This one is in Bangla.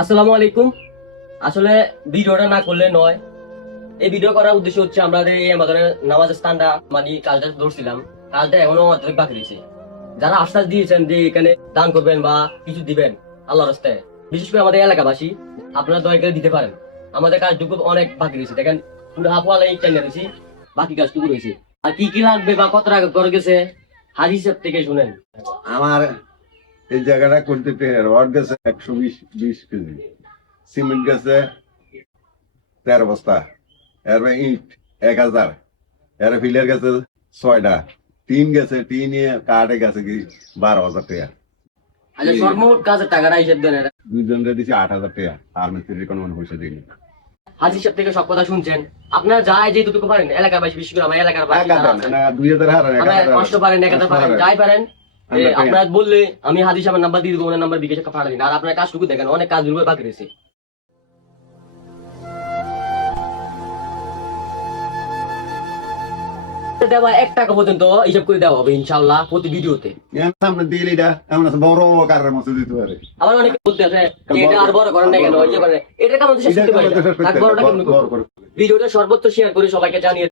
আসসালামু আলাইকুম। আসলে ভিডিওটা না করলে নয়। এই ভিডিও করার উদ্দেশ্য হচ্ছে আমাদের এই আমাদের নামাজের স্থানটা মানে কাজটা ধরছিলাম, কাজটা এখনো অর্ধেক বাকি রয়েছে। যারা আশ্বাস দিয়েছেন যে এখানে দান করবেন বা কিছু দিবেন আল্লাহর রাস্তায়, বিশেষ করে আমাদের এলাকাবাসী, আপনারা দয়া করে দিতে পারেন। আমাদের কাজটুকু অনেক বাকি রয়েছে, দেখেন পুরো হাফ ওয়ালাই টেনে রয়েছি, বাকি কাজটুকু রয়েছে। আর কি কি লাগবে বা কত টাকা করে গেছে হাজি সাহেব থেকে শুনেন। আমার এই জায়গাটা করতে রড গেছে 120 কেজি, সিমেন্ট গেছে 13 বস্তা, এরপরে ইট 1000, এর ফিলার গেছে 6টা, টিন গেছে, টিন কাঠে গেছে কি 12,000 টাকা। আচ্ছা, সর্বমোট কাজের টাকাটা হিসেব দেন। দুজনরে দিছি 8,000 টাকা, আর মিস্ত্রির কোনো পয়সা দিইনি। হাজির সাহেব থেকে সব কথা শুনছেন। আপনারা যাই যেটুকু পারেন এলাকাবাসী, বিশেষ করে আমার এলাকার বাসী যারা আছেন, 2000 হার, আপনারা 500 পারেন, 1000 পারেন, যাই পারেন, আপনারা বললে আমি হাজির সাহেবের নাম্বার দিয়ে দেবো, ওনার নাম্বার বিকাশে পাঠা দিন। আর আপনার কাজটুকু দেখেন, অনেক কাজগুলো বাকি রয়েছে। দেওয়া 1 টাকা পর্যন্ত হিসাব করে দেওয়া হবে ইনশাল্লাহ প্রতি ভিডিওতে। সামনে দিলে এটা এমন আছে বড় কারের মতো দিতে পারে। আবার অনেকে বলতে আছে যে এটা আর বড় করেন না কেন, ইয়ে করেন, এটা কেমন শেষ করতে পারি না, থাক বড়টা কেমন করবো? ভিডিওটা সর্বোচ্চ শেয়ার করে সবাইকে জানিয়ে